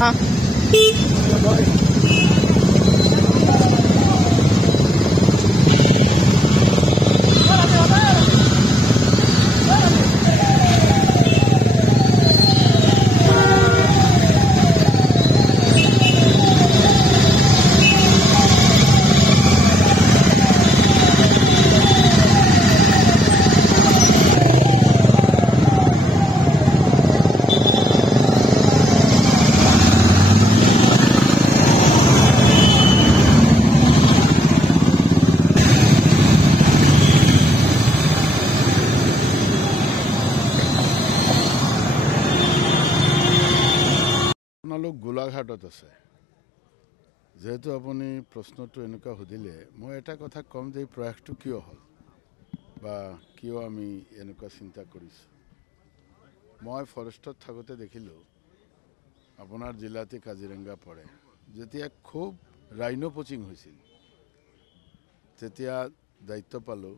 हाँ আপোনালোক গোলাঘাটত আছে যেহেতু আপুনি প্ৰশ্নটো এনেকুৱা সুধিলে মই এটা কথা কম যে প্ৰয়াসটো কিয় হ'ল বা কিয় আমি এনেকুৱা চিন্তা কৰিছোঁ মই ফৰেষ্টত থাকোঁতে দেখিলোঁ আপোনাৰ জিলাতে কাজিৰঙা পৰে যেতিয়া খুব ৰাইনো পোচিং হৈছিল তেতিয়া দায়িত্ব পালোঁ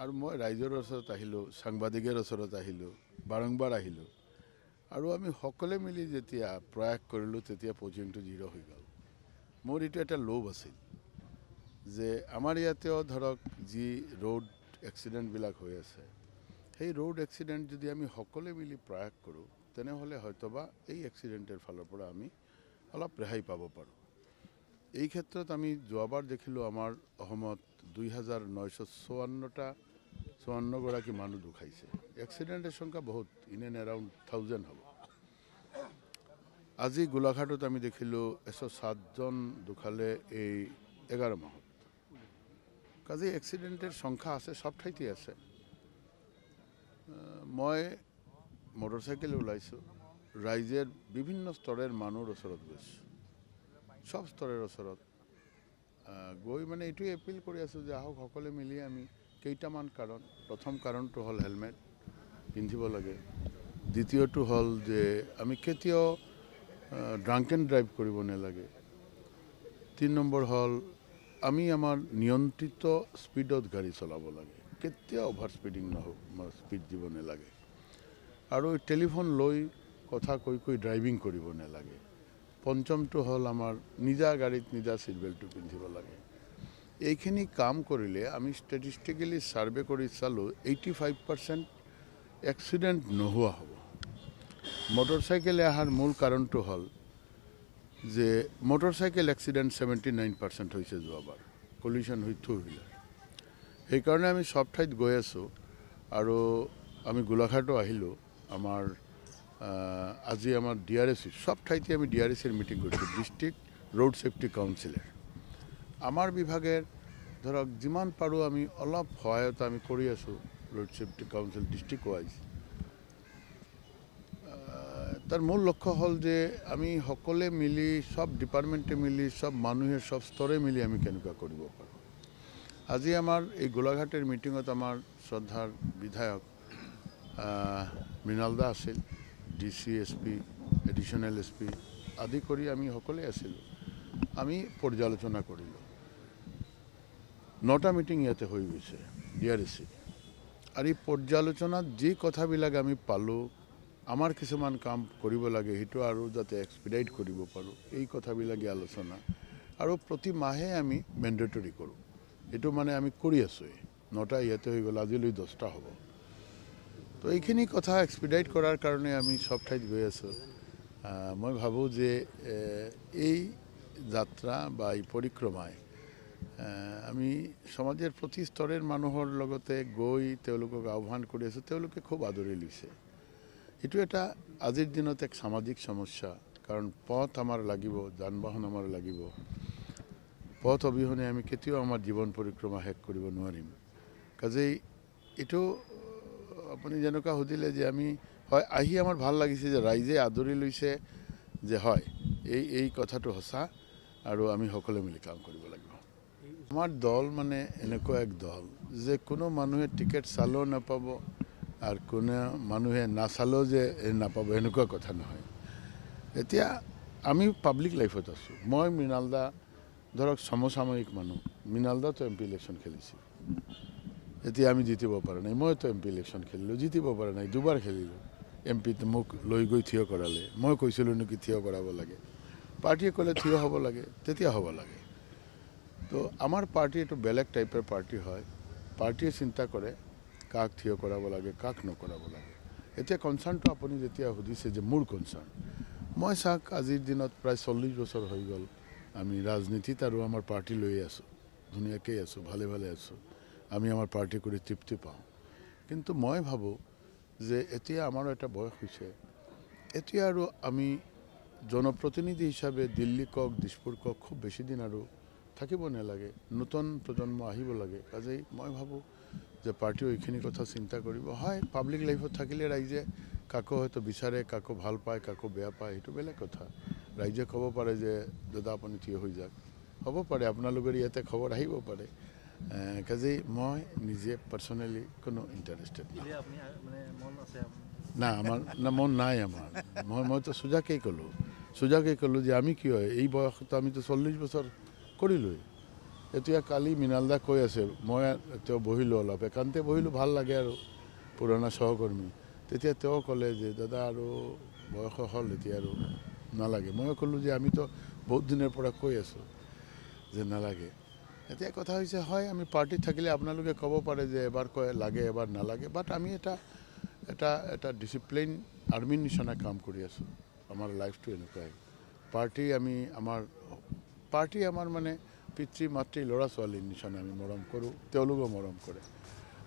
আৰু মই ৰাইজৰ ওচৰত আহিলোঁ সাংবাদিকৰ ওচৰত আহিলোঁ বাৰম্বাৰ আহিলোঁ আৰু আমি সকলে মিলি যেতিয়া প্ৰয়াস কৰিলোঁ তেতিয়া পোচিংটো জিৰ' হৈ গ'ল মোৰ এইটো এটা লোভ আছিল যে আমাৰ ইয়াতেও ধৰক যি ৰোড এক্সিডেণ্টবিলাক হৈ আছে সেই ৰোড এক্সিডেণ্ট যদি আমি সকলে মিলি প্ৰয়াস কৰোঁ তেনেহ'লে হয়তোবা এই এক্সিডেণ্টেৰ ফালৰ পৰা আমি অলপ ৰেহাই পাব পাৰোঁ এই ক্ষেত্ৰত আমি যোৱাবাৰ দেখিলোঁ আমাৰ অসমত 2954 গৰাকী মানুহ ঢুকাইছে এক্সিডেণ্টেৰ সংখ্যা বহুত ইন এণ্ড এৰাউণ্ড 1000 হ'ব আজি গোলাঘাটত আমি দেখিলোঁ 107 জন ঢুকালে এই 11 মাহত কাজে এক্সিডেণ্টের সংখ্যা আছে সব ঠাইতে আছে মই মোটরসাইকেল ওলাইছোঁ রাইজের বিভিন্ন স্তরের মানুষের ওচৰত গৈছোঁ সব স্তৰেৰ ওচৰত গৈ মানে এইটোৱে এপিল কৰি আছোঁ যে আহক সকলে মিলি আমি কেইটামান কাৰণ প্ৰথম কাৰণটো হ'ল হেলমেট পিন্ধিব লাগে দ্বিতীয়টো হ'ল যে আমি কেতিয়াও ড্ৰাংক এণ্ড ড্ৰাইভ কৰিব নালাগে 3 নম্বৰ হ'ল আমি আমাৰ নিয়ন্ত্ৰিত স্পীডত গাড়ী চলাব লাগে কেতিয়াও অভাৰ স্পীডিং নহওক স্পীড দিব নালাগে আৰু টেলিফোন লৈ কথা কৈ ড্ৰাইভিং কৰিব নালাগে পঞ্চমটো হ'ল আমাৰ নিজা গাড়ীত নিজা সিট বেল্টটো পিন্ধিব লাগে এইখিনি কাম কৰিলে আমি ষ্টেটিষ্টিকেলি সাৰ্ভে কৰি চালো 85% এক্সিডেণ্ট নোহোৱা হ'ব মোটৰসাইকেলে আহাৰ মূল কাৰণটো হ'ল যে মোটৰসাইকেল এক্সিডেণ্ট 79% হৈছে যোৱাবাৰ কলিশন হৈ থৈলে সেইকাৰণে আমি সব ঠাইত গৈ আছোঁ আৰু আমি গোলাঘাটো আহিলোঁ আমাৰ আজি আমাৰ ডিআৰএসি সব ঠাইতে আমি ডিআৰএসিৰ মিটিং কৰিছোঁ ডিস্ট্ৰিক্ট ৰোড সেফটি কাউন্সিলৰ আমাৰ বিভাগেৰ ধৰক যিমান পাৰোঁ আমি অলপ সহায়তা আমি কৰি আছোঁ road safety council district wise তার মূল লক্ষ্য হল যে আমি সকলে মিলি সব ডিপার্টমেন্টে মিলি সব মানুষের সব স্তরে মিলি আমি কেনেকুৱা কৰিব পাৰোঁ আজি আমাৰ এই গোলাঘাটেৰ মিটিঙত আমাৰ শ্ৰদ্ধাৰ বিধায়ক মৃণাল দা আছিল ডিসি এসপি এডিশনাল এসপি আদি কৰি আমি সকলে আছিলোঁ আমি পৰ্যালোচনা কৰিলোঁ 9টা মিটিং ইয়াতে হৈ গৈছে ডিআৰএসি আৰু এই পৰ্যালোচনাত যি কথাবিলাক আমি পালোঁ আমাৰ কিছুমান কাম কৰিব লাগে হেতু আৰু যাতে এক্সপিডাইট কৰিব পাৰোঁ এই কথাবিলাকে আলোচনা আৰু প্ৰতি মাহে আমি ম্যান্ডেটৰি কৰোঁ এটো মানে আমি কৰি আছোঁ 9টা ইয়াতে হৈ গ'ল আজিলৈ 10টা হ'ব তো এইখিনি কথা এক্সপিডাইট কৰাৰ কাৰণে আমি সব ঠাইত গৈ আছোঁ মই ভাবোঁ যে এই যাত্ৰা বা এই পৰিক্ৰমায় আমি সমাজেৰ প্ৰতি স্তৰেৰ মানুহৰ লগতে গৈ তেওঁলোকক আহ্বান কৰি আছোঁ তেওঁলোকে খুব আদৰি লৈছে এটো এটা আজিৰ দিনত এক সামাজিক সমস্যা কাৰণ পথ আমাৰ লাগিব যান বাহন আমাৰ লাগিব পথ অবিহনে আমি কেতিয়াও আমাৰ জীৱন পৰিক্ৰমা শেষ কৰিব নোৱাৰিম কাজেই এটো আপুনি যেনেকুৱা সুধিলে যে আমি হয় আহি আমাৰ ভাল লাগিছে যে ৰাইজে আদৰি লৈছে যে হয় এই কথাটো সঁচা আৰু আমি সকলে মিলি কাম কৰিব লাগিব আমাৰ দল মানে এনেকুৱা এক দল যে কোনো মানুহে টিকেট চালেও নাপাব আৰ কোনো মানুহে নাচালেও যে নাপাব এনেকুৱা কথা নহয় এতিয়া আমি পাব্লিক লাইফত আছোঁ মই মৃণাল দা ধৰক সমসাময়িক মানুহ মৃণালদাতো এম পি ইলেকশ্যন খেলিছিল এতিয়া আমি জিতিব পৰা নাই মইতো এম পি ইলেকশ্যন খেলিলোঁ জিতিব পৰা নাই দুবাৰ খেলিলোঁ এম পিত মোক লৈ গৈ থিয় কৰালে মই কৈছিলোঁ নেকি থিয় কৰাব লাগে পাৰ্টীয়ে ক'লে থিয় হ'ব লাগে তেতিয়া হ'ব লাগে তো আমাৰ পাৰ্টি এইটো বেলেগ টাইপৰ পাৰ্টি হয় পাৰ্টীয়ে চিন্তা কৰে কাক থিয় কৰাব লাগে কাক নকৰাব লাগে এতিয়া কনচাৰ্ণটো আপুনি যেতিয়া সুধিছে যে মোৰ কনচাৰ্ণ মই চাওক আজিৰ দিনত প্ৰায় 40 বছৰ হৈ গ'ল আমি ৰাজনীতিত আৰু আমাৰ পাৰ্টি লৈ আছোঁ ধুনীয়াকৈ আছোঁ ভালে ভালে আছোঁ আমি আমাৰ পাৰ্টি কৰি তৃপ্তি পাওঁ কিন্তু মই ভাবোঁ যে এতিয়া আমাৰ এটা বয়স হৈছে এতিয়া আৰু আমি জনপ্ৰতিনিধি হিচাপে দিল্লী কওক দিছপুৰ কওক খুব বেছি দিন আৰু থাকিব নালাগে নতুন প্ৰজন্ম আহিব লাগে কাজেই মই ভাবোঁ যে পাৰ্টিও এইখিনি কথা চিন্তা কৰিব হয় পাব্লিক লাইফত থাকিলে ৰাইজে কাকো হয়তো বিচাৰে কাকো ভাল পায় কাকো বেয়া পায় সেইটো বেলেগ কথা ৰাইজে ক'ব পাৰে যে দাদা আপুনি থিয় হৈ যাওক হ'ব পাৰে আপোনালোকৰ ইয়াতে খবৰ আহিব পাৰে কাজেই মই নিজে পাৰ্চনেলি কোনো ইণ্টাৰেষ্টেড না আমাৰ না মন নাই আমাৰ মইতো সোজাকেই ক'লোঁ যে আমি কি হয় এই বয়সত আমিতো 40 বছৰ কৰিলোঁৱেই এতিয়া কালি মৃণালদা কৈ আছে মই তেওঁ বহিলোঁ অলপ একান্তে বহিলোঁ ভাল লাগে আৰু পুৰণা সহকৰ্মী তেতিয়া তেওঁ ক'লে যে দাদা আৰু বয়স হ'ল এতিয়া আৰু নালাগে মই ক'লোঁ যে আমিতো বহুত দিনৰ পৰা কৈ আছোঁ যে নালাগে এতিয়া কথা হৈছে হয় আমি পাৰ্টিত থাকিলে আপোনালোকে ক'ব পাৰে যে এবাৰ কয় লাগে এবাৰ নালাগে বাট আমি এটা ডিচিপ্লিন আৰ্মিৰ নিচিনা কাম কৰি আছোঁ আমাৰ লাইফটো এনেকুৱাই পাৰ্টি আমাৰ মানে পিতৃ মাতৃ ল'ৰা ছোৱালীৰ নিচিনা আমি মৰম কৰোঁ তেওঁলোকেও মৰম কৰে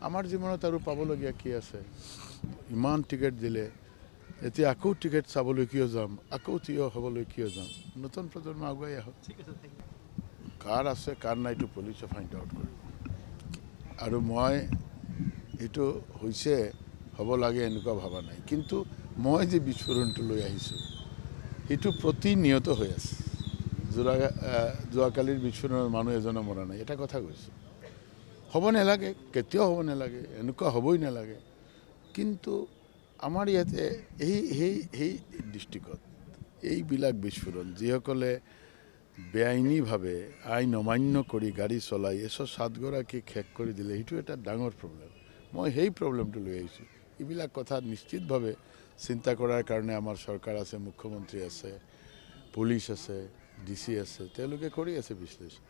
আমাৰ জীৱনত আৰু পাবলগীয়া কি আছে ইমান টিকেট দিলে এতিয়া আকৌ টিকেট চাবলৈ কিয় যাম আকৌ থিয় হ'বলৈ কিয় যাম নতুন প্ৰজন্ম আগুৱাই আহক কাৰ আছে কাৰ নাইটো পুলিচে ফাইণ্ড আউট কৰিব আৰু মই এইটো হৈছে হ'ব লাগে এনেকুৱা ভবা নাই কিন্তু মই যে বিস্ফোৰণটো লৈ আহিছোঁ সেইটো প্ৰতিনিয়ত হৈ আছে যোৱাকালিৰ বিস্ফোৰণত মানুহ এজনো মৰা নাই এটা কথা কৈছোঁ হ'ব নালাগে কেতিয়াও হ'ব নালাগে এনেকুৱা হ'বই নালাগে কিন্তু আমাৰ ইয়াতে সেই ডিষ্ট্ৰিক্টত এইবিলাক বিস্ফোৰণ যিসকলে বেআইনীভাৱে আইন অমান্য কৰি গাড়ী চলাই 107 গৰাকীক শেষ কৰি দিলে সেইটো এটা ডাঙৰ প্ৰব্লেম মই সেই প্ৰব্লেমটো লৈ আহিছোঁ এইবিলাক কথা নিশ্চিতভাৱে চিন্তা কৰাৰ কাৰণে আমাৰ চৰকাৰ আছে মুখ্যমন্ত্ৰী আছে পুলিচ আছে DC আছে তেওঁলোকে কৰি আছে বিশ্লেষণ